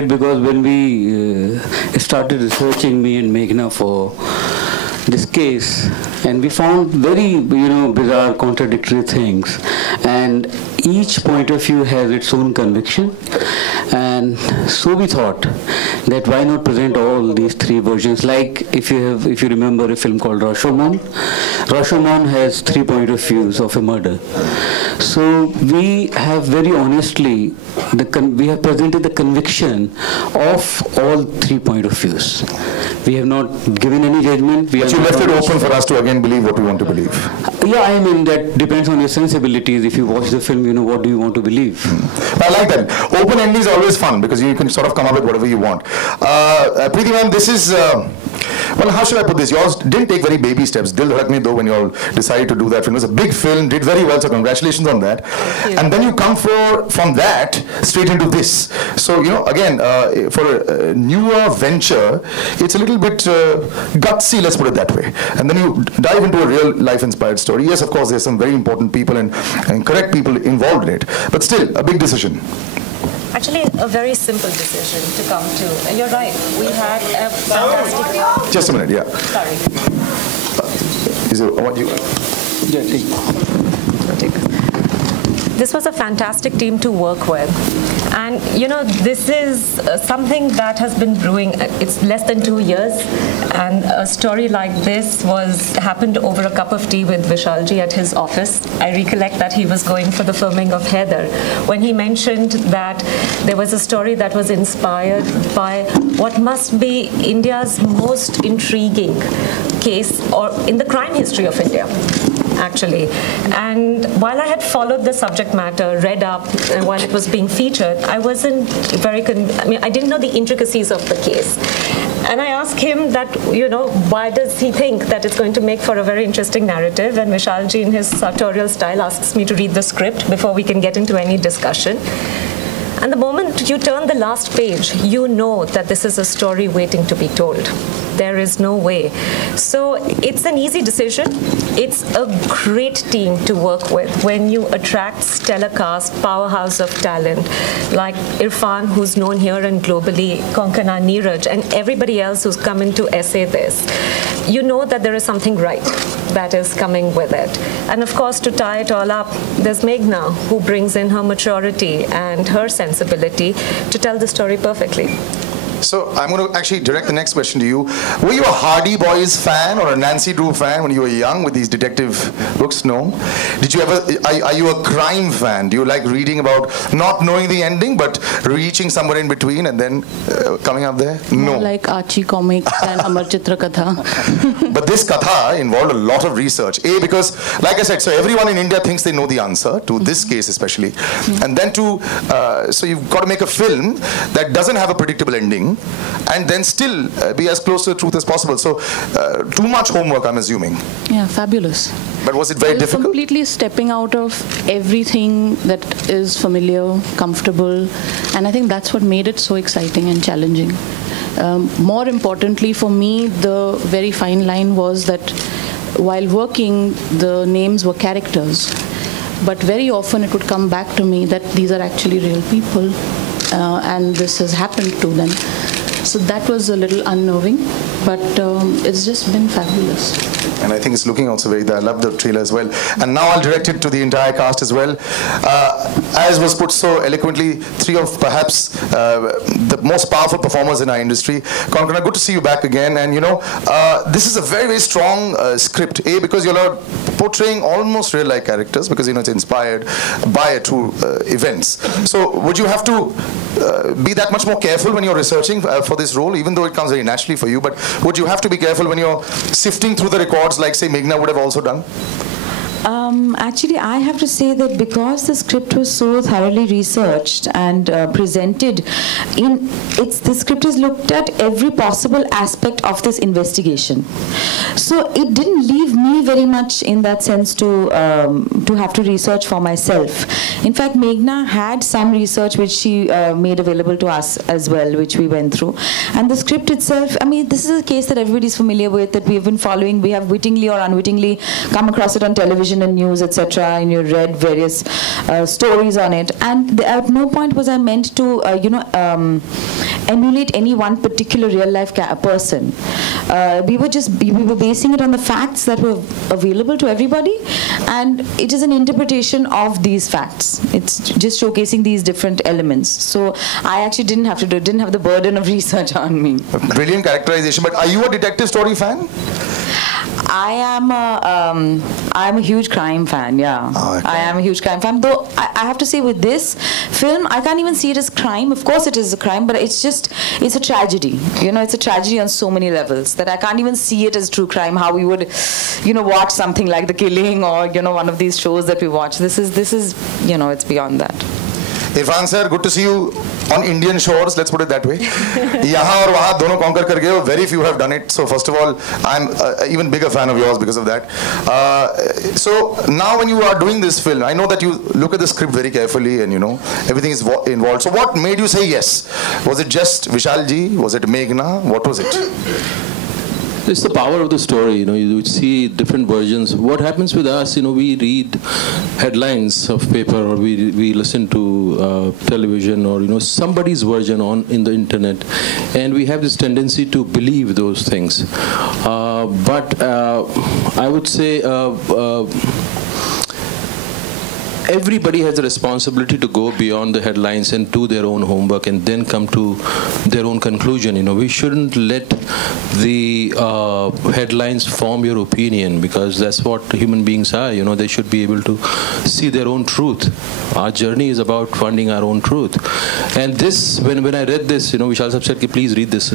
excited because when we started researching, me and Meghna, for this case, and we found very, bizarre, contradictory things, and each point of view has its own conviction, and so we thought that why not present all these three versions. Like if you remember a film called Rashomon has 3 point of views of a murder. So we have very honestly, we have presented the conviction of all 3 point of views. We have not given any judgment. But you left it open for us to again believe what we want to believe. Yeah, I mean, that depends on your sensibilities. If you watch the film, what do you want to believe? I like that. Open ending is always fun because you can sort of come up with whatever you want. Preeti ma'am, this is, well, how should I put this? You all didn't take very baby steps. Dil Dhadakne Do, when you all decided to do that film. It was a big film, did very well, so congratulations on that. And then you come from that straight into this. So, again, for a newer venture, it's a little bit gutsy, let's put it that way. And then you dive into a real life-inspired story. Yes, of course, there's some very important people and correct people involved in it, but still a big decision. Actually, a very simple decision to come to. And you're right, we had a fantastic... Just a minute, yeah. Sorry. Is it what you... Yeah, take. This was a fantastic team to work with. And, this is something that has been brewing. It's less than 2 years. And a story like this happened over a cup of tea with Vishalji at his office. I recollect that he was going for the filming of Heather when he mentioned that there was a story that was inspired by what must be India's most intriguing case or in the crime history of India, actually. And while I had followed the subject matter, read up, and while it was being featured, I wasn't very, I didn't know the intricacies of the case. And I asked him that, why does he think that it's going to make for a very interesting narrative? And Vishalji, in his sartorial style, asks me to read the script before we can get into any discussion. And the moment you turn the last page, you know that this is a story waiting to be told. There is no way. So it's an easy decision. It's a great team to work with when you attract stellar cast, powerhouse of talent, like Irrfan, who's known here and globally, Konkona, Neeraj, and everybody else who's come in to essay this. You know that there is something right that is coming with it. And of course, to tie it all up, there's Meghna, who brings in her maturity and her sensibility to tell the story perfectly. So I'm going to actually direct the next question to you. Were you a Hardy Boys fan or a Nancy Drew fan when you were young with these detective books? No. Did you ever, are you a crime fan? Do you like reading about not knowing the ending but reaching somewhere in between and then coming up there? No. More like Archie comics and Amar Chitra Katha. But this Katha involved a lot of research. Because, like I said, so everyone in India thinks they know the answer to this case especially. And then so you've got to make a film that doesn't have a predictable ending and then still be as close to the truth as possible. So too much homework, I'm assuming. Yeah, fabulous. But was it very difficult? Completely stepping out of everything that is familiar, comfortable, and I think that's what made it so exciting and challenging. More importantly for me, the very fine line was that while working, the names were characters, but very often it would come back to me that these are actually real people, and this has happened to them. So that was a little unnerving, but it's just been fabulous. And I think it's looking also very, I love the trailer as well. And now I'll direct it to the entire cast as well. As was put so eloquently, three of perhaps the most powerful performers in our industry. Konkona, good to see you back again. And this is a very, very strong script. Because you're portraying almost real-life characters because it's inspired by true events. So would you have to be that much more careful when you're researching for this role, even though it comes very naturally for you, but would you have to be careful when you're sifting through the records like, say, Meghna would have also done? Actually, I have to say that because the script was so thoroughly researched and presented, the script has looked at every possible aspect of this investigation. So it didn't leave me very much in that sense to have to research for myself. In fact, Meghna had some research which she made available to us as well, which we went through. And the script itself, I mean, this is a case that everybody's familiar with, that we've been following. We have wittingly or unwittingly come across it on television and news, etc., and you read various stories on it. And at no point was I meant to, emulate any one particular real life person. We were basing it on the facts that were available to everybody, and it is an interpretation of these facts. It's just showcasing these different elements. So I actually didn't have the burden of research on me. Brilliant characterization. But are you a detective story fan? I am a huge crime fan, yeah. Oh, okay. I am a huge crime fan. Though I have to say, with this film, I can't even see it as crime. Of course it is a crime, but it's a tragedy. It's a tragedy on so many levels that I can't even see it as true crime, how we would, watch something like The Killing or, one of these shows that we watch. This is, it's beyond that. Irfan sir, good to see you on Indian shores, let's put it that way. Yahan aur wahan dono conquer kar gaye ho. Very few have done it. So first of all, I'm even bigger fan of yours because of that. So now when you are doing this film, I know that you look at the script very carefully and everything is involved. So what made you say yes? Was it just Vishal ji? Was it Meghna? What was it? It's the power of the story, you see different versions. What happens with us, we read headlines of paper, or we listen to television, or somebody's version in the internet, and we have this tendency to believe those things. But I would say everybody has a responsibility to go beyond the headlines and do their own homework and then come to their own conclusion. We shouldn't let the headlines form your opinion, because that's what human beings are. They should be able to see their own truth. Our journey is about finding our own truth. And this, when I read this, Vishal Sahab said, please read this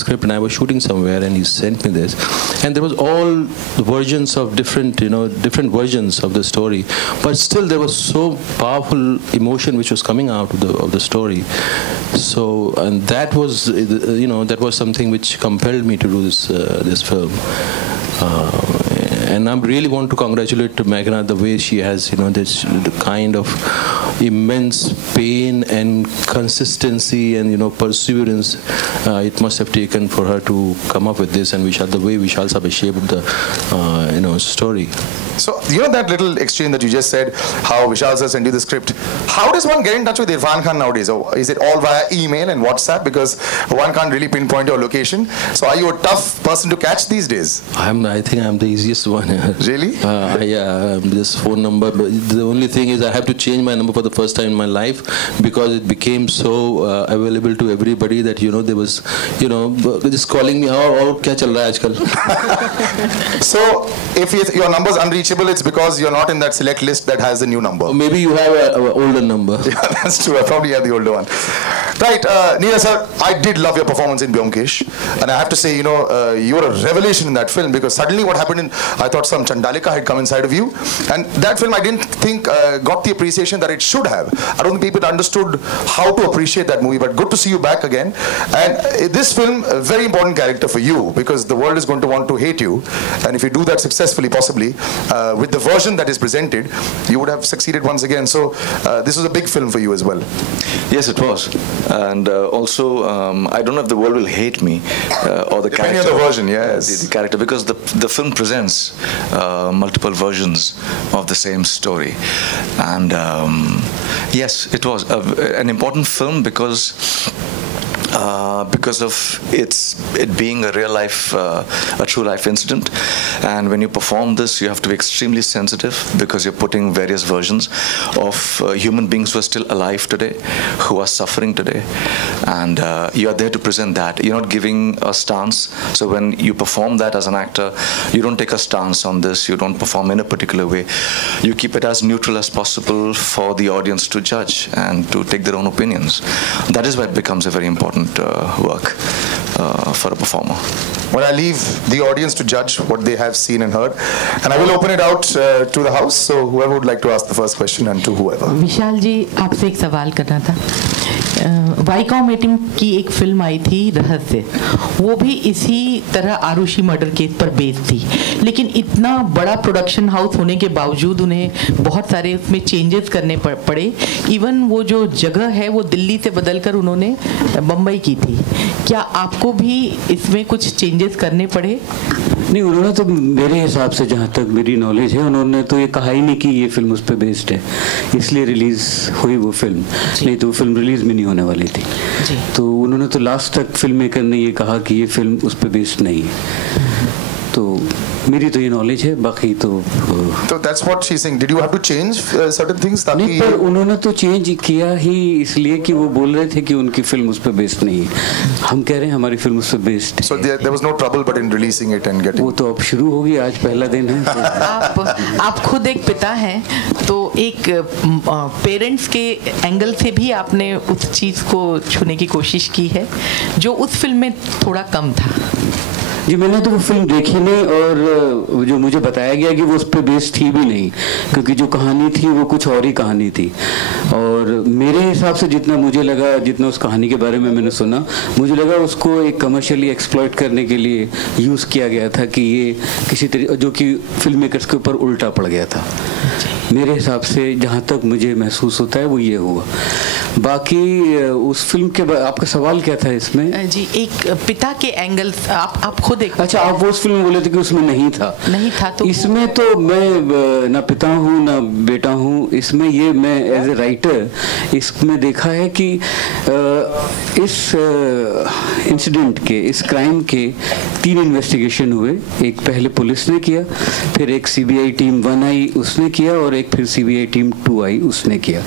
script, and I was shooting somewhere and he sent me this. And there was all versions of different versions of the story. But still there was so powerful emotion which was coming out of the story. So, and that was, that was something which compelled me to do this film. And I really want to congratulate Meghna, the way she has, the kind of immense pain and consistency and, perseverance it must have taken for her to come up with this, and the way Vishal Sahab shaped the, story. So, that little exchange that you just said, how Vishal sir sent you the script. How does one get in touch with Irfan Khan nowadays? Or is it all via email and WhatsApp? Because one can't really pinpoint your location. So are you a tough person to catch these days? I think I'm the easiest one. Really? Yeah, this phone number. But the only thing is I have to change my number for the first time in my life, because it became so available to everybody that, there was, just calling me, oh, kya chal raha hai aajkal? So if your number is unreachable, it's because you're not in that select list that has the new number. Or maybe you have an older number. Yeah, that's true. I probably have the older one. Right, Neera sir, I did love your performance in Byomkesh, and I have to say, you were a revelation in that film, because suddenly what happened I thought some Chandalika had come inside of you, and that film I didn't think got the appreciation that it should have. I don't think people understood how to appreciate that movie, but good to see you back again. And this film, a very important character for you, because the world is going to want to hate you, and if you do that successfully, possibly, with the version that is presented, you would have succeeded once again. So this was a big film for you as well. Yes, it was. And also, I don't know if the world will hate me or the Depending character. on the version, yes. The character, because the film presents multiple versions of the same story. And yes, it was an important film because of it being a real life, a true life incident. And when you perform this, you have to be extremely sensitive, because you're putting various versions of human beings who are still alive today, who are suffering today. And you're there to present that. You're not giving a stance. So when you perform that as an actor, you don't take a stance on this. You don't perform in a particular way. You keep it as neutral as possible for the audience to judge and to take their own opinions. That is why it becomes a very important work for a performer. Well, I leave the audience to judge what they have seen and heard, and I will open it out to the house. So whoever would like to ask the first question, and to whoever. विशाल जी, आपसे एक सवाल करना था. वाइका meeting की एक film आई थी रहस्य, वो भी इसी तरह आरुषि मर्डर केस पर बेस्ड थी, लेकिन इतना बड़ा प्रोडक्शन हाउस होने के बावजूद उन्हें बहुत सारे उसमें चेंजेस करने पड़े. इवन वो जो जगह है वो दिल्ली से बदलकर उन्होंने बम्बई की थी. क्या आपको भी इसमें कुछ चेंजेस करने पड़े? नहीं, उन्होंने तो मेरे हिसाब से, जहाँ तक मेरी नॉलेज है, उन्होंने तो ये कहा ही नहीं कि ये फिल्म उस पर बेस्ड है, इसलिए रिलीज हुई वो फिल्म, नहीं तो वो फिल्म रिलीज भी नहीं होने वाली थी। तो उन्होंने तो लास्ट तक फिल्म मेकर ने ये कहा कि ये फिल्म उस पर बेस्ड नहीं है। तो मेरी तो ये नॉलेज है, बाकी तो that's what she's saying. Did you have to change certain things? नहीं, पर उन्होंने तो चेंज किया ही इसलिए कि वो बोल रहे थे कि उनकी फिल्म उस पर बेस्ड नहीं है। हम कह रहे हैं हमारी फिल्म उस पर बेस्ड है। So there was no trouble but in releasing it and getting. वो तो अब शुरू होगी, आज पहला दिन है। आप खुद एक पिता हैं, तो एक पेरेंट्स के एंगल से भी आपने उस चीज़ को छूने की कोशिश की है जो उस फिल्म में थोड़ा कम था। जी, मैंने तो वो फिल्म देखी नहीं, और जो मुझे बताया गया कि वो उस पर बेस्ड थी भी नहीं, क्योंकि जो कहानी थी वो कुछ और ही कहानी थी। और मेरे हिसाब से जितना मुझे लगा, जितना उस कहानी के बारे में मैंने सुना, मुझे लगा उसको एक कमर्शियली एक्सप्लॉइट करने के लिए यूज़ किया गया था, कि ये किसी तरीके, जो कि फिल्म मेकर्स के ऊपर उल्टा पड़ गया था। मेरे हिसाब से जहाँ तक मुझे महसूस होता है वो ये हुआ। बाकी उस फिल्म के आपका सवाल क्या था इसमें? जी, एक पिता के एंगल, आप खुद एक, अच्छा, आप वो उस फिल्म में बोले थे कि उसमें नहीं था तो इसमें तो मैं ना पिता हूँ ना बेटा हूँ। इसमें ये मैं एज ए राइटर इसमें देखा है कि इस इंसिडेंट के, इस क्राइम के 3 इन्वेस्टिगेशन हुए। एक पहले पुलिस ने किया, फिर एक CBI टीम 1 आई उसने किया, और एक फिर CBI टीम 2 आई उसने किया।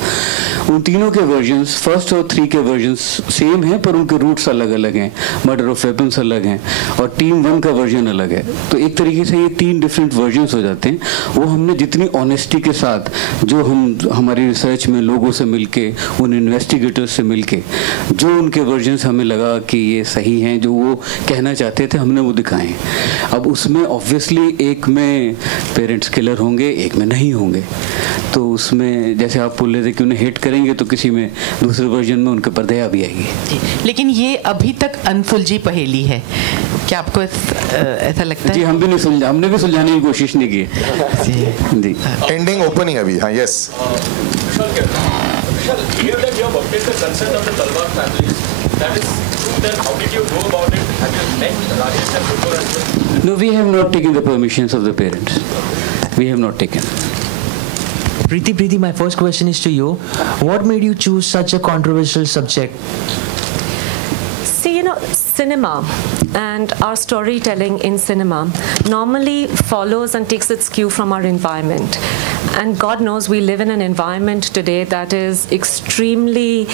उन तीनों के वर्जन्स, फर्स्ट और 3 के वर्जन्स सेम हैं, पर उनके रूट्स अलग अलग हैं, मर्डर ऑफ वेपन्स अलग हैं, और टीम 1 का वर्जन अलग है। तो एक तरीके से ये 3 डिफरेंट वर्जन्स हो जाते हैं। वो हमने जितनी ऑनेस्टी के साथ, जो हम हमारी रिसर्च में लोगों से मिलके, उन इन्वेस्टिगेटर्स से मिलके, जो उनके वर्जन्स हमें लगा कि ये सही हैं, जो वो कहना चाहते थे, हमने वो दिखाएं। अब उसमें ऑब्वियसली एक में पेरेंट्स किलर होंगे, एक में नहीं होंगे। तो उसमें जैसे आप बोल रहे थे कि उन्हें हेट करेंगे, तो किसी में दूसरे वर्जन में उनके पर दया भी आएगी। लेकिन ये अभी तक अनसुलझी पहेली है, क्या आपको ऐसा लगता है? जी, हम भी नहीं सुलझा, हमने भी सुलझाने की कोशिश नहीं की जी। एंडिंग ओपन ही अभी। हाँ, yes. No, we have not taken the permissions of the parents. We have not taken. Preeti, my first question is to you. What made you choose such a controversial subject? See, cinema and our storytelling in cinema normally follows and takes its cue from our environment. And God knows we live in an environment today that is extremely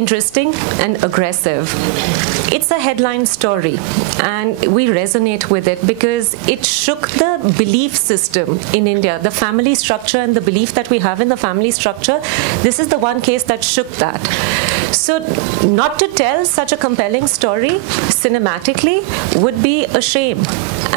interesting and aggressive. It's a headline story, and we resonate with it because it shook the belief system in India, the family structure and the belief that we have in the family structure. This is the one case that shook that. So not to tell such a compelling story cinematically would be a shame.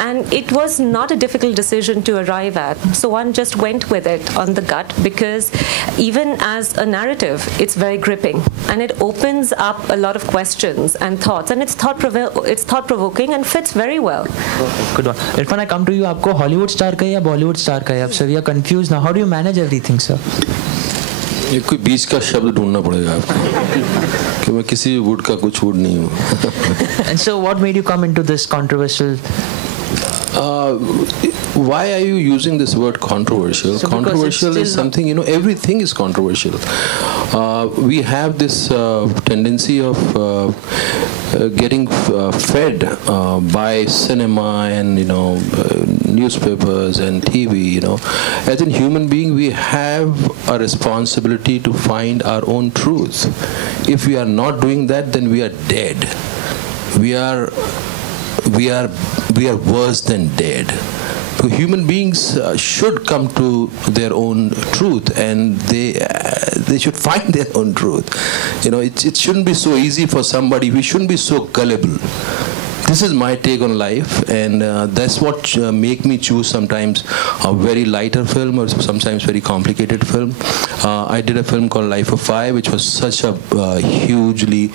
And it was not a difficult decision to arrive at. So one just went with it on the gut, because even as a narrative, it's very gripping. And it opens up a lot of questions and thoughts. And it's thought-provoking and fits very well. Good one. Irfan, I come to you. आपको Hollywood star का या Bollywood star का? अब sir, we are confused now. How do you manage everything, sir? ये कोई बीच का शब्द ढूंढना पड़ेगा आपको, कि मैं किसी भी वुड का कुछ वुड नहीं हूँ। And so what made you come into this controversial? Why are you using this word controversial? So controversial is something, everything is controversial. We have this tendency of getting fed by cinema and newspapers and TV. As a human being, we have a responsibility to find our own truth. If we are not doing that, then we are dead. We are worse than dead. So human beings should come to their own truth, and they should find their own truth. It shouldn't be so easy for somebody. We shouldn't be so gullible. This is my take on life, and that's what make me choose sometimes a very lighter film or sometimes very complicated film. I did a film called Life of Pi, which was such a hugely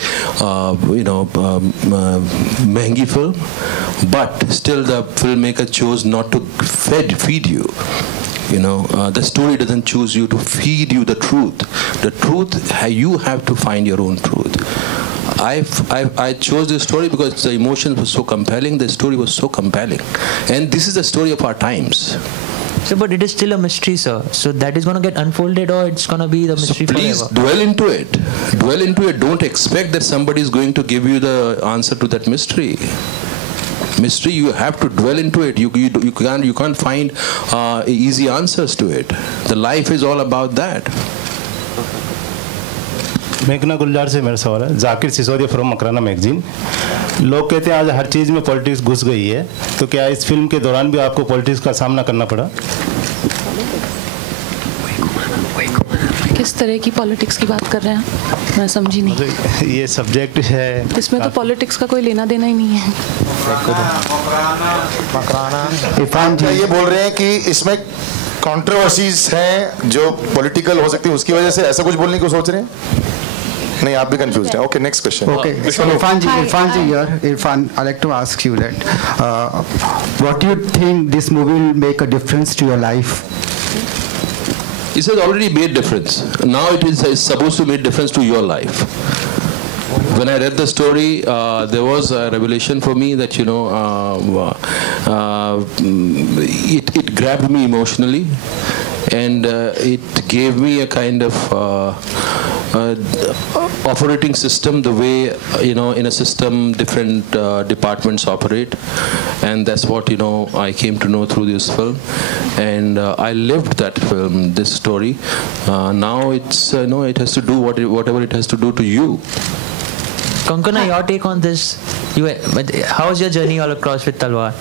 महंगी film, but still the filmmaker chose not to feed you. The story doesn't choose you to feed you the truth. The truth, you have to find your own truth. I chose this story because the emotion was so compelling, the story was so compelling, and this is the story of our times. So, but it is still a mystery, sir. So that is going to get unfolded, or it's going to be the mystery forever? Please dwell into it. Dwell into it. Don't expect that somebody is going to give you the answer to that mystery. Mystery, you have to dwell into it. You can't find easy answers to it. The life is all about that. मेघना गुलजार से मेरा सवाल है, Zakir Sisodia from Makrana magazine. लोग कहते हैं आज हर चीज़ में पॉलिटिक्स घुस गई है, तो क्या इस फिल्म के दौरान भी आपको पॉलिटिक्स का सामना करना पड़ा? किस तरह की पॉलिटिक्स की बात कर रहे हैं? मैं समझी नहीं। ये सब्जेक्ट है, इसमें तो पॉलिटिक्स का कोई लेना देना ही नहीं है। इरफान जी ये बोल रहे हैं कि इसमें कंट्रोवर्सीज हैं जो पॉलिटिकल हो सकती है, उसकी वजह से ऐसा कुछ बोलने को सोच रहे हैं? नहीं, आप भी कंफ्यूज्ड हैं। Okay, next question. Okay, so Irfan ji here. Irfan, I'd like to ask you that what do you think this movie will make a difference to your life? It has already made difference. Now it is supposed to make difference to your life. When I read the story, there was a revelation for me that it grabbed me emotionally, and it gave me a kind of operating system, the way in a system different departments operate, and that's what I came to know through this film, and I lived that film, this story. Now it's it has to do whatever it has to do to you. Konkona, your take on this? How was your journey all across with Talvar?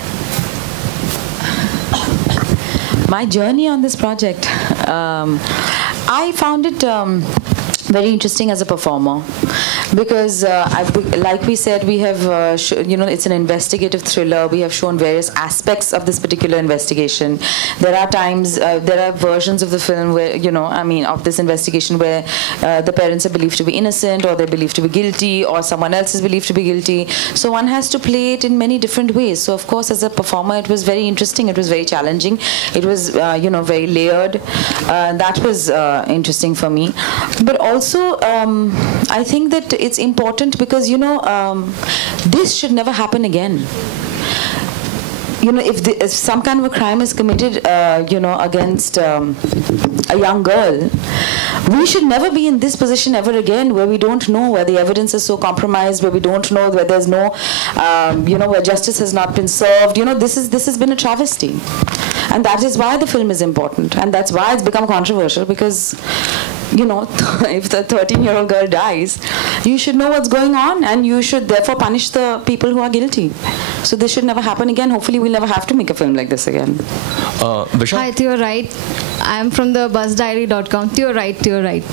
My journey on this project, I found it very interesting as a performer, because like we said, we have it's an investigative thriller. We have shown various aspects of this particular investigation. There are times, there are versions of the film where of this investigation where the parents are believed to be innocent, or they're believed to be guilty, or someone else is believed to be guilty. So one has to play it in many different ways. So of course, as a performer, it was very interesting. It was very challenging. It was very layered. That was interesting for me. But also, I think that it's important because this should never happen again. If some kind of a crime is committed, against a young girl, we should never be in this position ever again, where we don't know, where the evidence is so compromised, where we don't know, where there's no, where justice has not been served. This has been a travesty, and that is why the film is important, and that's why it's become controversial, because if the 13-year-old girl dies, you should know what's going on, and you should therefore punish the people who are guilty. So this should never happen again. Hopefully we'll never have to make a film like this again. Hi, you're right. I'm from the buzzdiary.com. You're right.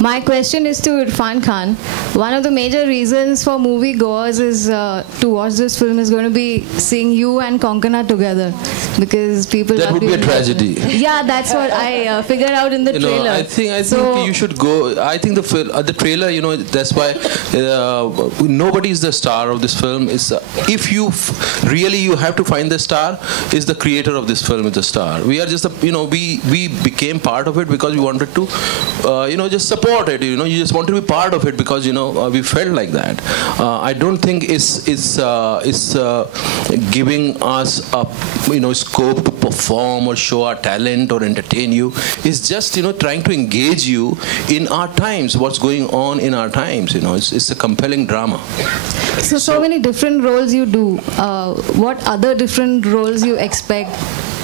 My question is to Irrfan Khan. One of the major reasons for movie goers is to watch this film is going to be seeing you and Konkona together, because people that would be a tragedy. Yeah, that's what I figured out in the trailer. I think you should go. I think the trailer, that's why nobody is the star of this film. Is if you really you have to find the star, is the creator of this film is the star. We are just we became part of it because we wanted to just support it. You just want to be part of it because we felt like that. I don't think it's giving us a scope to perform or show our talent or entertain you. It's just trying to engage you in our times, what's going on in our times. It's a compelling drama. So many different roles you do. What other different roles you expect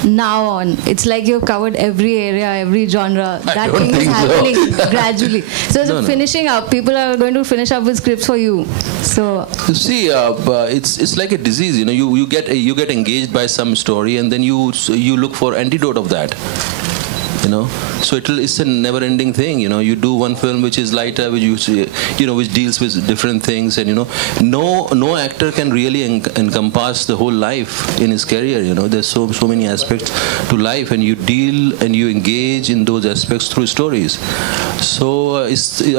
now on? It's like you've covered every area, every genre. That thing is happening gradually. So finishing up, people are going to finish up with scripts for you. So see, it's like a disease. You get engaged by some story, and then you look for antidote of that. So it's a never-ending thing. You do one film which is lighter, which which deals with different things, and no actor can really encompass the whole life in his career. There's so many aspects to life, and you deal and you engage in those aspects through stories. So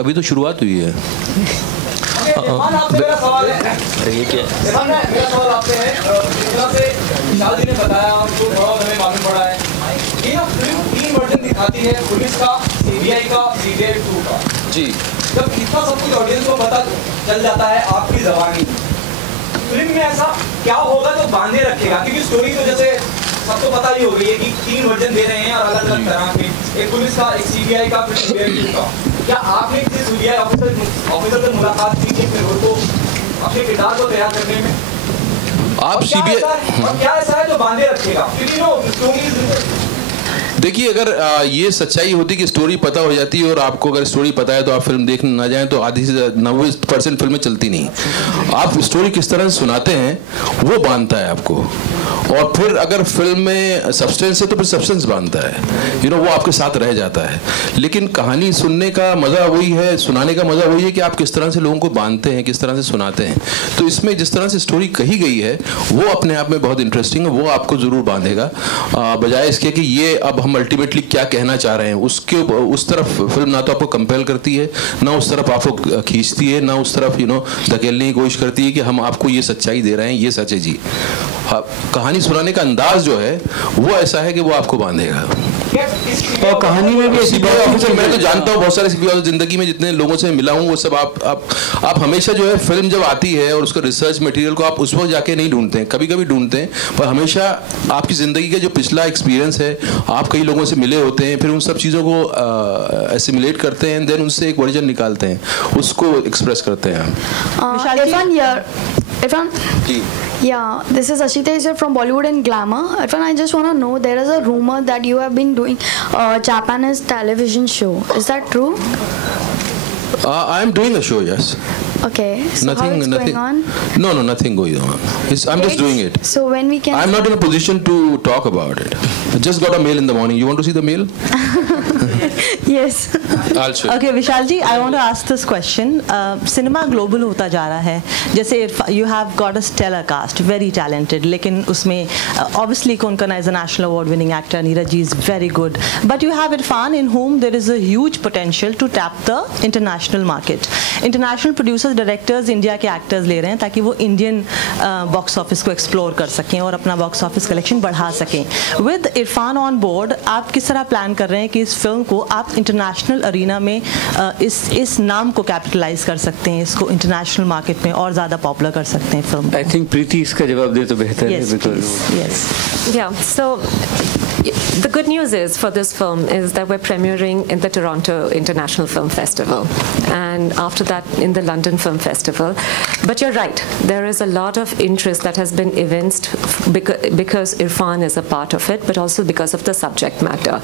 अभी तो शुरुआत हुई है. मेरा सवाल है, मेरा सवाल आपसे है, शादी ने बताया, हमको बहुत हमें मालूम पड़ा है, ये फिल्म 3 वर्जन दिखा दिखाती है पुलिस का, सीबीआई का, सीबीआई 2 का। जी। जब इतना सब कुछ ऑडियंस को पता चल जाता है आपकी ज़बानी, फिल्म में ऐसा क्या होगा जो बांधे रखेगा? क्योंकि स्टोरी तो जैसे सबको पता ही हो गई है कि 3 वर्जन दे रहे हैं और अलग अलग तरह के, एक पुलिस का, एक सीबीआई का, फिर सीबीआई 2 का। क्या आपने किसी सीबीआई ऑफिसर से मुलाकात की थी फिर उनको अपने किरदार को तैयार करने में? आप सीबीआई और क्या ऐसा है जो बांधे रखेगा? क्योंकि स्टोरी, देखिए, अगर ये सच्चाई होती कि स्टोरी पता हो जाती है और आपको अगर स्टोरी पता है तो आप फिल्म देखने ना जाएं तो आधी से 90% फिल्में चलती नहीं। आप स्टोरी किस तरह से सुनाते हैं वो बांधता है आपको, और फिर अगर फिल्म में सब्सटेंस है तो फिर सब्सटेंस बांधता है, वो आपके साथ रह जाता है। लेकिन कहानी सुनने का मज़ा वही है, सुनाने का मज़ा वही है कि आप किस तरह से लोगों को बांधते हैं, किस तरह से सुनाते हैं। तो इसमें जिस तरह से स्टोरी कही गई है वो अपने आप में बहुत इंटरेस्टिंग है, वो आपको ज़रूर बांधेगा, बजाय इसके कि ये अब हम अल्टीमेटली क्या कहना चाह रहे हैं उसके उस तरफ फिल्म ना तो आपको कंपेल करती है, ना उस तरफ आपको खींचती है, ना उस तरफ धकेलने की कोशिश करती है कि हम आपको ये सच्चाई दे रहे हैं, ये सच है जी। कहानी सुनाने का अंदाज जो है वो ऐसा है कि वो आपको बांधेगा। और कहानी में भी ऐसी सीबीआई ऑफिसर मैं तो जानता हूँ, बहुत सारे सीबीआई ऑफिसर जिंदगी में जितने लोगों से मिला हूँ वो सब आप हमेशा जो है फिल्म जब आती है और उसका रिसर्च मटेरियल को आप उस वक्त जाके नहीं ढूंढते हैं, कभी कभी ढूंढते हैं, पर हमेशा आपकी ज़िंदगी का जो पिछला एक्सपीरियंस है, आप कई लोगों से मिले होते हैं, फिर उन सब चीज़ों को एसिमुलेट करते हैं, देन उनसे एक वर्जन निकालते हैं, उसको एक्सप्रेस करते हैं हम। Irrfan, yeah, this is Ashita here from Bollywood and Glamour. Irrfan, I just want to know, there is a rumor that you have been doing Japanese television show. Is that true? I am doing a show, yes. Okay. So how it's going on? No, nothing going on. I'm just doing it. So when we can? I'm not in a position to talk about it. I just got a mail in the morning. You want to see the mail? Yes. I'll show you. Okay, Vishal ji, I want to ask this question. Cinema global होता जा रहा है. जैसे you have got a stellar cast, very talented. लेकिन उसमें obviously Konkona is a national award-winning actor. Neeraj ji is very good. But you have Irrfan, in whom there is a huge potential to tap the international market. International producers, directors, India के actors ले रहे हैं ताकि वो Indian box office को explore कर सकें और अपना box office collection बढ़ा सकें. With Irrfan on board, आप किस तरह प्लान कर रहे हैं कि इस फिल्म को आप इंटरनेशनल अरीना में इस नाम को कैपिटलाइज कर सकते हैं, इसको इंटरनेशनल मार्केट में और ज़्यादा पॉपुलर कर सकते हैं फिल्म? आई थिंक प्रीति इसका जवाब दे तो बेहतर है। Yes. Yeah. So the good news is for this film is that we're premiering in the Toronto International Film Festival and after that in the London Film Festival. But you're right, there is a lot of interest that has been evinced because Irrfan is a part of it, but also because of the subject matter.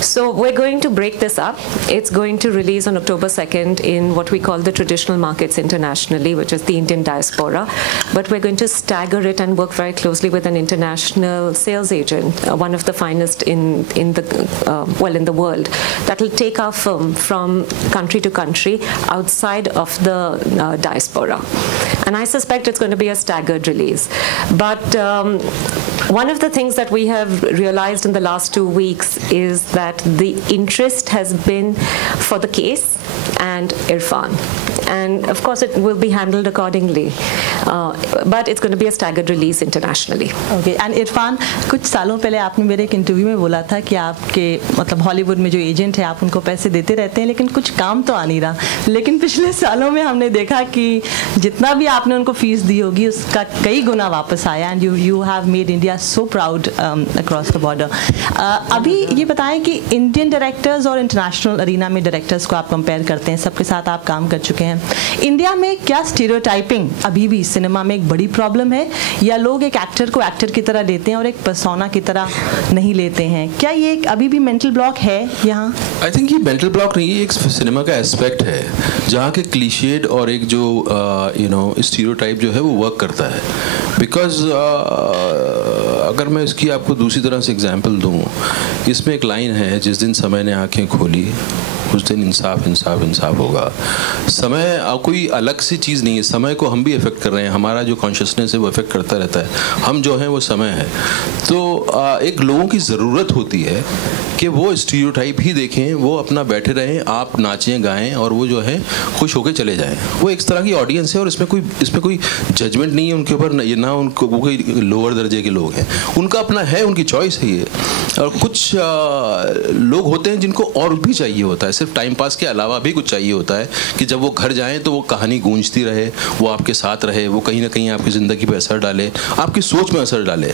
So we're going to break this up. It's going to release on October 2nd in what we call the traditional markets internationally, which is the Indian diaspora. But we're going to stagger it and work very closely with an international sales agent, one of the finest in the world, that will take our film from country to country outside of the diaspora. And I suspect it's going to be a staggered release. But one of the things that we have realized in the last 2 weeks is that the interest has been for the case and Irrfan. And of course it will be handled accordingly. But it's going to be a staggered release internationally. Okay. And Irrfan, कुछ सालों पहले आपने मेरे एक interview में बोला था कि आपके मतलब हॉलीवुड में जो एजेंट है आप उनको पैसे देते रहते हैं लेकिन कुछ काम तो आ नहीं रहा. लेकिन पिछले सालों में हमने देखा कि जितना भी आपने उनको फीस दी होगी उसका कई गुना वापस आया. And you have made India so proud across the border. अभी ये बताएं कि इंडियन डायरेक्टर्स और इंटरनेशनल अरीना में डायरेक्टर्स को आप कंपेयर करते हैं, सबके साथ आप काम कर चुके हैं. इंडिया में क्या स्टीरियोटाइपिंग अभी भी सिनेमा में एक बड़ी प्रॉब्लम है या लोग एक एक्टर को एक्टर की तरह लेते हैं और एक पर्सोना की तरह नहीं लेते हैं? क्या ये अभी भी मेंटल ब्लॉक है यहाँ? आई थिंक ये मेंटल ब्लॉक नहीं है, एक सिनेमा का एस्पेक्ट है जहाँ के क्लीशेड और एक जो स्टीरियोटाइप जो है वो वर्क करता है. बिकॉज अगर मैं इसकी आपको दूसरी तरह से एग्जांपल दूँ, इसमें एक लाइन है, जिस दिन समय ने आंखें खोली उस दिन इंसाफ इंसाफ इंसाफ होगा। समय कोई अलग सी चीज़ नहीं है, समय को हम भी इफेक्ट कर रहे हैं, हमारा जो कॉन्शियसनेस है वो इफेक्ट करता रहता है, हम जो हैं वो समय है। तो एक लोगों की ज़रूरत होती है कि वो स्टीरियोटाइप ही देखें, वो अपना बैठे रहें, आप नाचें गाएं और वो जो है खुश होकर चले जाएं। वो एक तरह की ऑडियंस है और इसमें कोई जजमेंट नहीं है उनके ऊपर, ना उनको वो कोई लोअर दर्जे के लोग हैं, उनका अपना है, उनकी चॉइस है ये। और कुछ लोग होते हैं जिनको और भी चाहिए होता है, सिर्फ टाइम पास के अलावा भी कुछ चाहिए होता है कि जब वो घर जाएं तो वो कहानी गूंजती रहे, वो आपके साथ रहे, वो कहीं ना कहीं आपकी ज़िंदगी पे असर डाले, आपकी सोच में असर डाले,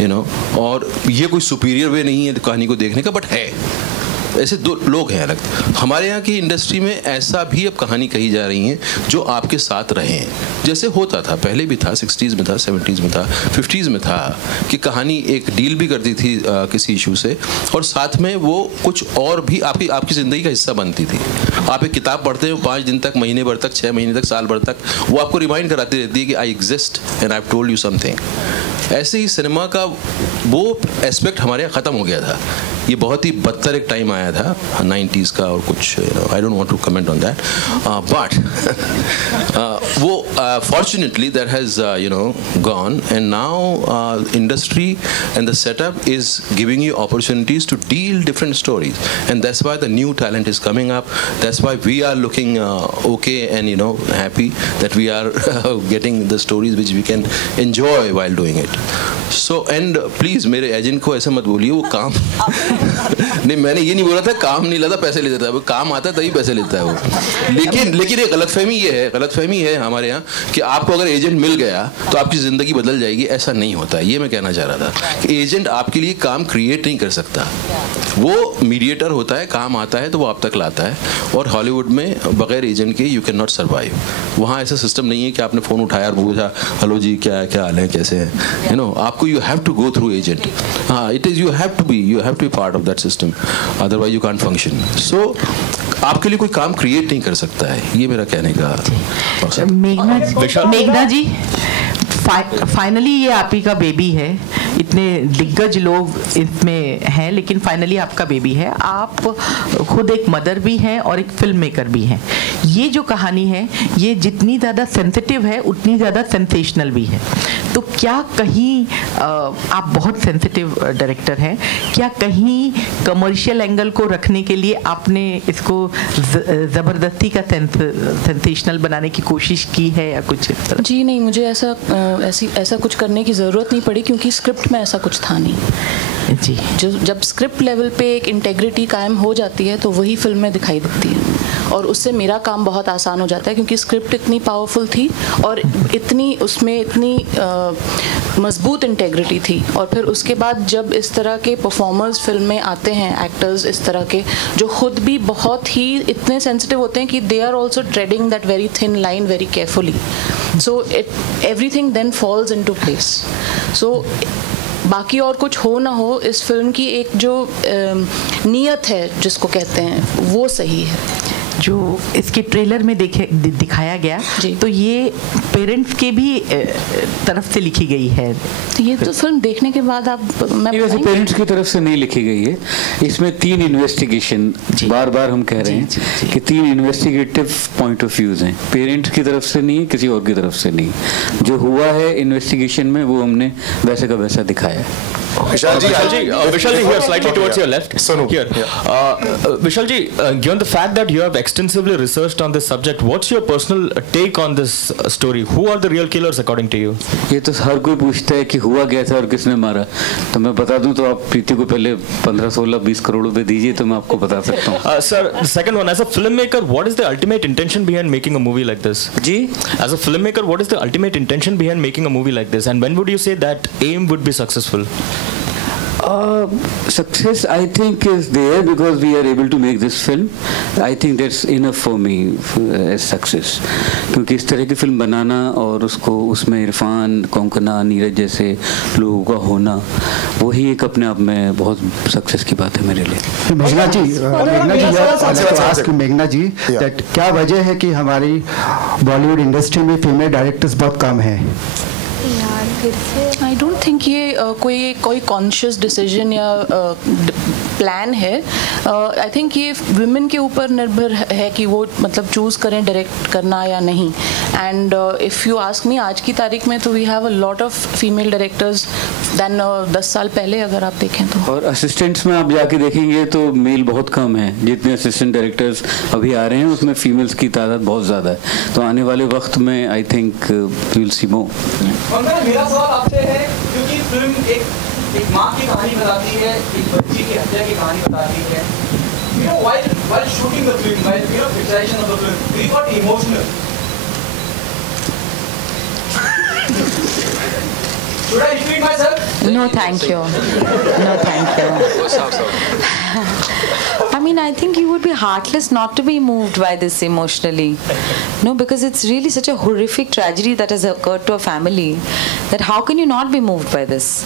यू नो। और ये कोई सुपीरियर वे नहीं है कहानी को देखने का, बट है ऐसे दो लोग हैं अलग। हमारे यहाँ की इंडस्ट्री में ऐसा भी अब कहानी कही जा रही हैं जो आपके साथ रहें, जैसे होता था पहले भी था, 60s में था, 70s में था, 50s में था कि कहानी एक डील भी करती थी किसी इशू से और साथ में वो कुछ और भी आपकी ज़िंदगी का हिस्सा बनती थी। आप एक किताब पढ़ते हो 5 दिन तक, महीने भर तक, 6 महीने तक, साल भर तक, वो आपको रिमाइंड कराती रहती है कि I exist and I have told you something. ऐसे ही सिनेमा का वो एस्पेक्ट हमारे यहाँ ख़त्म हो गया था। ये बहुत ही बदतर एक टाइम आया था 90s का और कुछ, I don't want to comment on that, but वो fortunately that has gone and now industry and the setup is giving you opportunities to deal different stories and that's why the new talent is coming up, that's why we are looking okay and happy that we are getting the stories which we can enjoy while doing it. So and please मेरे agent को ऐसे मत बोलिए, वो काम नहीं, मैंने ये नहीं बोला था काम नहीं लेता पैसे ले देता है, वो काम आता है तभी पैसे लेता है वो। लेकिन एक गलतफहमी है हमारे यहाँ कि आपको अगर एजेंट मिल गया तो आपकी ज़िंदगी बदल जाएगी, ऐसा नहीं होता है। ये मैं कहना चाह रहा था कि एजेंट आपके लिए काम क्रिएट नहीं कर सकता, वो मीडिएटर होता है, काम आता है तो वो आप तक लाता है। और हॉलीवुड में बगैर एजेंट के यू कैन नॉट सर्वाइव। वहाँ ऐसा सिस्टम नहीं है कि आपने फ़ोन उठाया और पूछा हेलो जी क्या हाल है, कैसे हैं, आपको you have to go through agent. हाँ, it is you have to be part of that system, otherwise you can't function. So आपके लिए कोई काम क्रिएट नहीं कर सकता है, ये मेरा कहने का। मेघना जी, फाइनली ये आप ही का बेबी है, इतने दिग्गज लोग इसमें हैं लेकिन फाइनली आपका बेबी है। आप खुद एक मदर भी हैं और एक फिल्म मेकर भी हैं। ये जो कहानी है ये जितनी ज़्यादा सेंसिटिव है उतनी ज़्यादा सेंसेशनल भी है। तो क्या कहीं आप बहुत सेंसिटिव डायरेक्टर हैं, क्या कहीं कमर्शियल एंगल को रखने के लिए आपने इसको ज़बरदस्ती का सेंसेशनल बनाने की कोशिश की है या कुछ इस तरह? जी नहीं, मुझे ऐसा कुछ करने की ज़रूरत नहीं पड़ी क्योंकि स्क्रिप्ट में ऐसा कुछ था नहीं जी। जब स्क्रिप्ट लेवल पे एक इंटेग्रिटी कायम हो जाती है तो वही फिल्म में दिखाई देती है और उससे मेरा काम बहुत आसान हो जाता है क्योंकि स्क्रिप्ट इतनी पावरफुल थी और उसमें इतनी मजबूत इंटेग्रिटी थी। और फिर उसके बाद जब इस तरह के परफॉर्मर्स फिल्म में आते हैं, एक्टर्स इस तरह के जो खुद भी बहुत ही इतने सेंसिटिव होते हैं कि they are also treading that very thin line very carefully, so everything then falls into place. So बाकी और कुछ हो ना हो, इस फिल्म की एक जो नीयत है जिसको कहते हैं वो सही है। जो इसके ट्रेलर में दिखाया गया तो ये पेरेंट्स के भी तरफ से लिखी गई है। ये तो फिल्म देखने के बाद आप वैसे पेरेंट्स की तरफ से नहीं लिखी गई है। इसमें 3 इन्वेस्टिगेशन, बार बार हम कह रहे हैं कि 3 इन्वेस्टिगेटिव पॉइंट ऑफ व्यूज हैं, पेरेंट्स की तरफ से नहीं है, किसी और की तरफ से नहीं। जो हुआ है इन्वेस्टिगेशन में वो हमने वैसे का वैसा दिखाया है। Vishal ji, here, slightly towards your left. Here. Vishal ji, given the fact that you have extensively researched on this subject, what's your personal take on this story? Who are the real killers according to you? ये तो हर कोई पूछता है कि हुआ क्या था और किसने मारा। तो मैं बता दूं तो आप प्रीति को पहले 15, 16, 20 करोड़ रुपए दीजिए तो मैं आपको बता सकता हूँ। Sir, the second one, as a filmmaker, what is the ultimate intention behind making a movie like this? Ji? As a filmmaker, what is the ultimate intention behind making a movie like this? And when would you say that aim would be successful? Success, I think, is there because we are able to make this film. I think that's enough for me as success. क्योंकि इस तरह की film बनाना और उसमें इरफान, कोंकणा, नीरज जैसे लोगों का होना, वही एक अपने आप में बहुत सक्सेस की बात है मेरे लिए। मेघना जी, क्या वजह है कि हमारी बॉलीवुड इंडस्ट्री में फीमेल डायरेक्टर्स बहुत कम हैं? यार I don't think ये कोई conscious decision या plan है. I think ये women के ऊपर निर्भर है कि वो मतलब choose करें direct करना या नहीं. And if you ask me, आज की तारीख में तो we have a lot of female directors than 10 साल पहले अगर आप देखें तो. और assistants में आप जाके देखेंगे तो male बहुत कम है. जितने assistant directors अभी आ रहे हैं उसमें females की तादाद बहुत ज़्यादा है. तो आने वाले वक्त में I think we'll see more. मेरा सवाल आपसे है क्योंकि फिल्म एक माँ की कहानी बताती है, एक बच्ची की हत्या की कहानी बताती है. You know, while shooting the film, while picturization of the film, we got emotional. Should I repeat myself? No, thank you. No, thank you. I mean, I think you would be heartless not to be moved by this emotionally. No, because it's really such a horrific tragedy that has occurred to a family that how can you not be moved by this?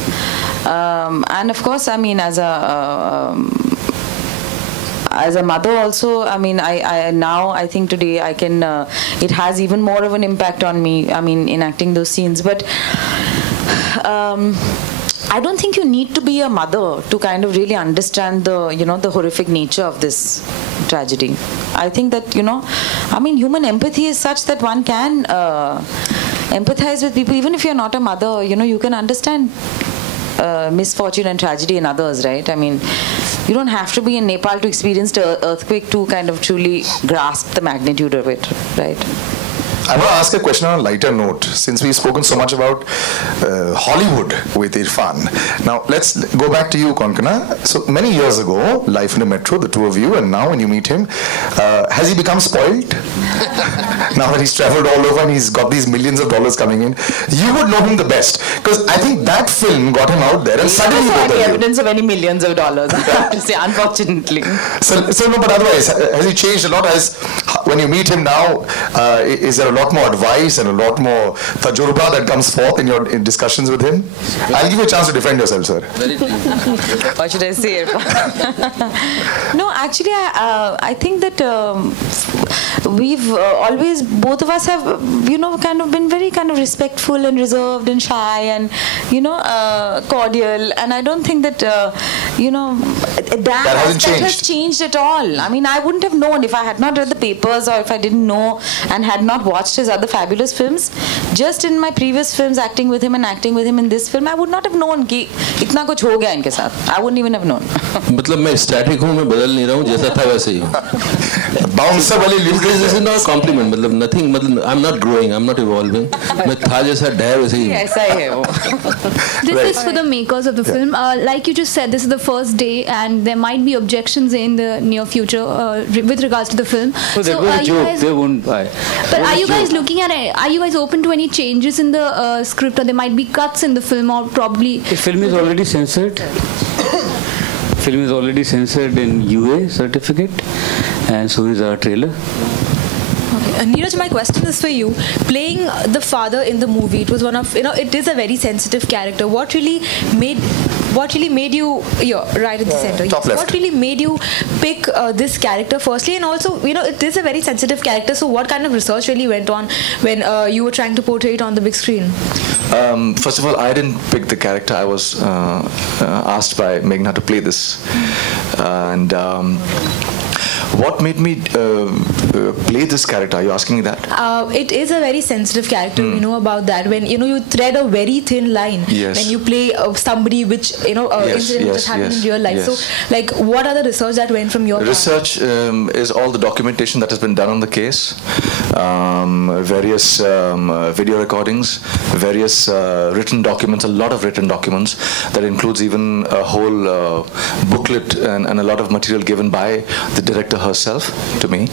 And of course, I mean, as a mother also, I mean, I think today I can, it has even more of an impact on me, I mean, enacting those scenes. But I don't think you need to be a mother to kind of really understand the horrific nature of this tragedy. I think that, I mean, human empathy is such that one can empathize with people. Even if you're not a mother, you can understand misfortune and tragedy in others, right? I mean, you don't have to be in Nepal to experience the earthquake to kind of truly grasp the magnitude of it, right? I want to ask a question on a lighter note, since we've spoken so much about Hollywood with Irrfan. Now, let's go back to you, Konkona. So, many years ago, Life in a Metro, the two of you, and now when you meet him, has he become spoiled? Now that he's traveled all over and he's got these millions of dollars coming in, you would know him the best. Because I think that film got him out there and suddenly... I don't have any evidence of any millions of dollars, I have to say, unfortunately. So no, but otherwise, has he changed a lot? When you meet him now, is there a lot more advice and a lot more tajurba that comes forth in discussions with him? I'll give you a chance to defend yourself, sir. What should I say? No, actually, I think that we've always, both of us have, kind of been very kind of respectful and reserved and shy and, cordial. And I don't think that, that has changed at all. I mean, I wouldn't have known if I had not read the papers or if I didn't know and had not watched his other fabulous films. Just in my previous films, acting with him and acting with him in this film, I would not have known कि इतना कुछ हो गया इनके साथ. I wouldn't even have known. मतलब मैं static हूँ, मैं बदल नहीं रहा हूँ, जैसा था वैसे ही हूँ. Bouncer वाली lift. This is not a compliment. मतलब nothing. मतलब I'm not growing. I'm not evolving. मैं था जैसा डर वैसे ही. ऐसा ही है वो. This is for the makers of the film. Like you just said, this is the first day, and there might be objections in the near future with regards to the film. So that was a joke. They won't buy. But are you guys looking at it? Are you guys open to any changes in the script, or there might be cuts in the film, or probably? The film is already censored. Film is already censored in UA certificate, and so is our trailer. Neeraj, my question is for you. Playing the father in the movie, it was one of, it is a very sensitive character. What really made you, right at the center. Top left. What really made you pick this character firstly, and also, it is a very sensitive character, so what kind of research really went on when you were trying to portray it on the big screen? First of all, I didn't pick the character. I was asked by Meghna to play this. And what made me play this character? Are you asking me that? It is a very sensitive character. We know about that. When you thread a very thin line when you play somebody which incident which has happened in real life. So, like, what are the research that went from your research? Is all the documentation that has been done on the case, various video recordings, various written documents, a lot of written documents that includes even a whole booklet and a lot of material given by the director herself to me,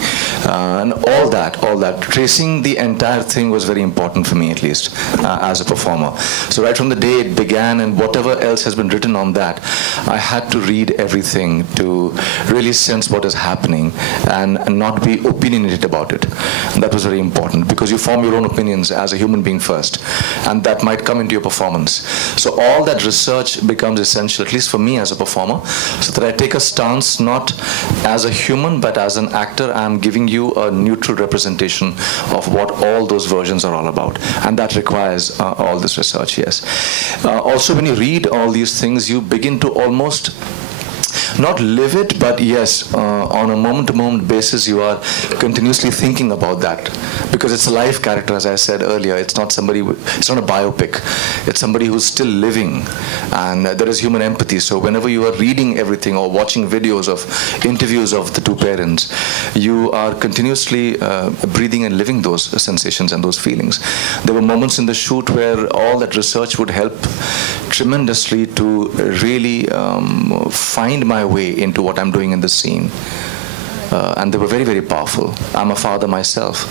and all that tracing the entire thing was very important for me, at least as a performer. So right from the day it began and whatever else has been written on that, I had to read everything to really sense what is happening and not be opinionated about it. And that was very important, because you form your own opinions as a human being first, and that might come into your performance. So all that research becomes essential, at least for me as a performer, so that I take a stance not as a human person, but as an actor, I'm giving you a neutral representation of what all those versions are all about. And that requires all this research, yes. Also, when you read all these things, you begin to almost not live it, but yes, on a moment-to-moment basis, you are continuously thinking about that, because it's a live character, as I said earlier. It's not somebody. It's not a biopic. It's somebody who's still living, and there is human empathy. So whenever you are reading everything or watching videos of interviews of the two parents, you are continuously breathing and living those sensations and those feelings. There were moments in the shoot where all that research would help tremendously to really find my way into what I'm doing in the scene. And they were very, very powerful. I'm a father myself,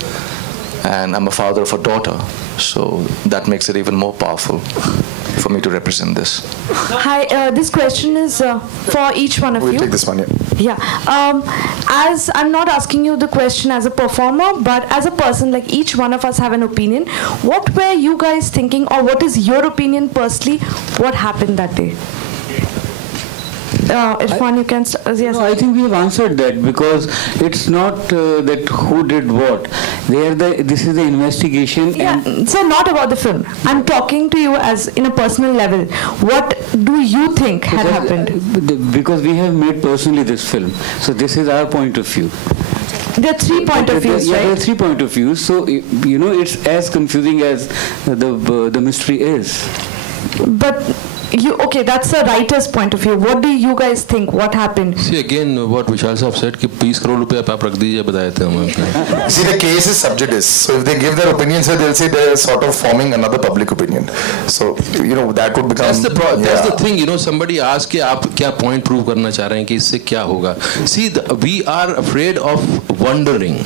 and I'm a father of a daughter, so that makes it even more powerful for me to represent this. Hi, this question is for each one of you. We'll take this one, yeah. Yeah. As I'm not asking you the question as a performer, but as a person, like each one of us have an opinion. What were you guys thinking, or what is your opinion personally? What happened that day? Irrfan, you can yes. No, I think we've answered that, because it's not that who did what. This is the investigation. Yeah, so not about the film. I'm talking to you as in a personal level. What do you think had happened? Because we have made personally this film. So this is our point of view. There are 3 points of views, right? There are 3 points of views. So, you know, it's as confusing as the mystery is. But okay, that's a writer's point of view. What do you guys think? What happened? See, again, what Vishal Saab said, कि 20 crore रुपए आप रख दीजिए, बता देते हैं. See, the case is subjective. So if they give their opinions, they'll say they're sort of forming another public opinion. So, you know, that would become... That's the thing, you know, somebody asked कि आप क्या point prove करना चाह रहे हैं कि इससे क्या होगा. See, we are afraid of wondering.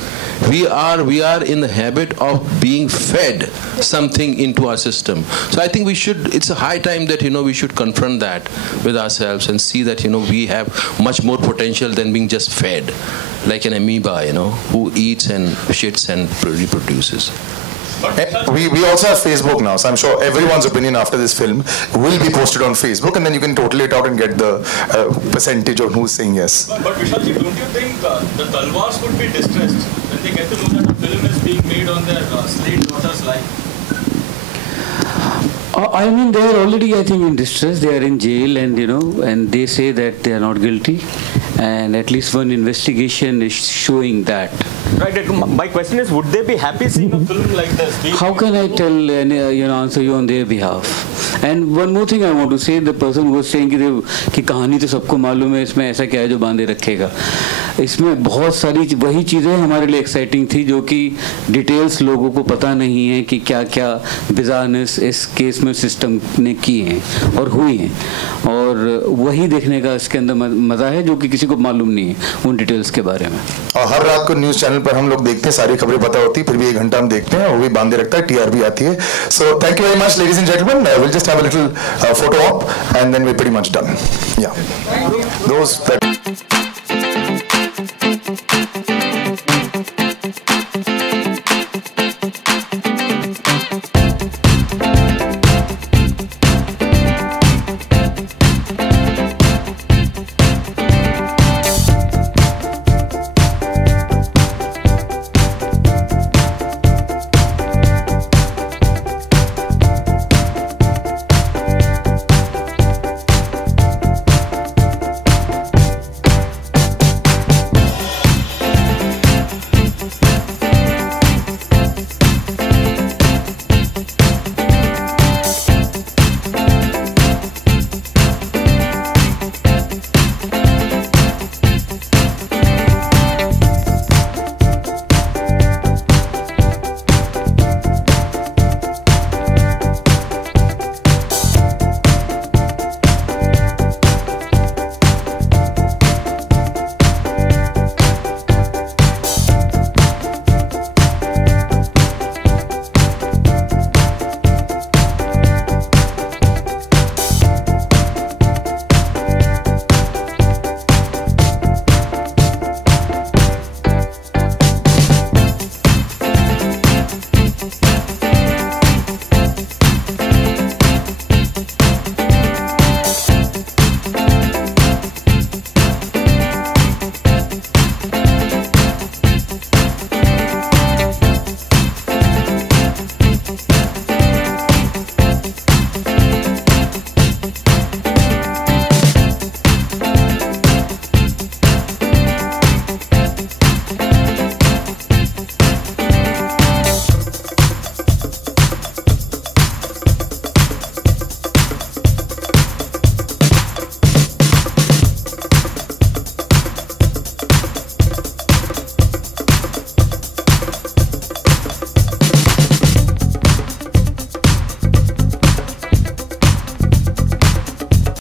We are in the habit of being fed something into our system. So I think it's a high time that, you know, we should confront that with ourselves and see that, you know, we have much more potential than being just fed like an amoeba, you know, who eats and shits and reproduces. We also have Facebook now, so I'm sure everyone's opinion after this film will be posted on Facebook, and then you can total it out and get the percentage of who's saying yes. But Vishalji, don't you think the Talvars would be distressed when they get to know that a film is being made on their slave daughter's life? I mean, they are already, I think, in distress. They are in jail, and you know, and they say that they are not guilty, and at least one investigation is showing that. Right. My question is, would they be happy seeing a film like this? How can I tell and answer you on their behalf? And one more thing I want to say: the person who was saying कि कहानी तो सबको मालूम है, इसमें ऐसा क्या है जो बांधे रखेगा. इसमें बहुत सारी वही चीज़ें हमारे लिए एक्साइटिंग थी जो कि डिटेल्स लोगों को पता नहीं है कि क्या-क्या बिज़ारनेस इस केस में सिस्टम ने की हैं और हुई हैं, और वही देखने का इसके अंदर मज़ा है जो कि किसी को मालूम नहीं है उन डिटेल्स के बारे में. और हर रात को न्यूज़ चैनल पर हम लोग देखते हैं, सारी खबरें पता होती, फिर भी 1 घंटा हम देखते हैं, वो भी बांधे रखता है, TRP आती है. So thank you very much, ladies and gentlemen. We'll just have a little photo op, and then we're pretty much done. Yeah. Those that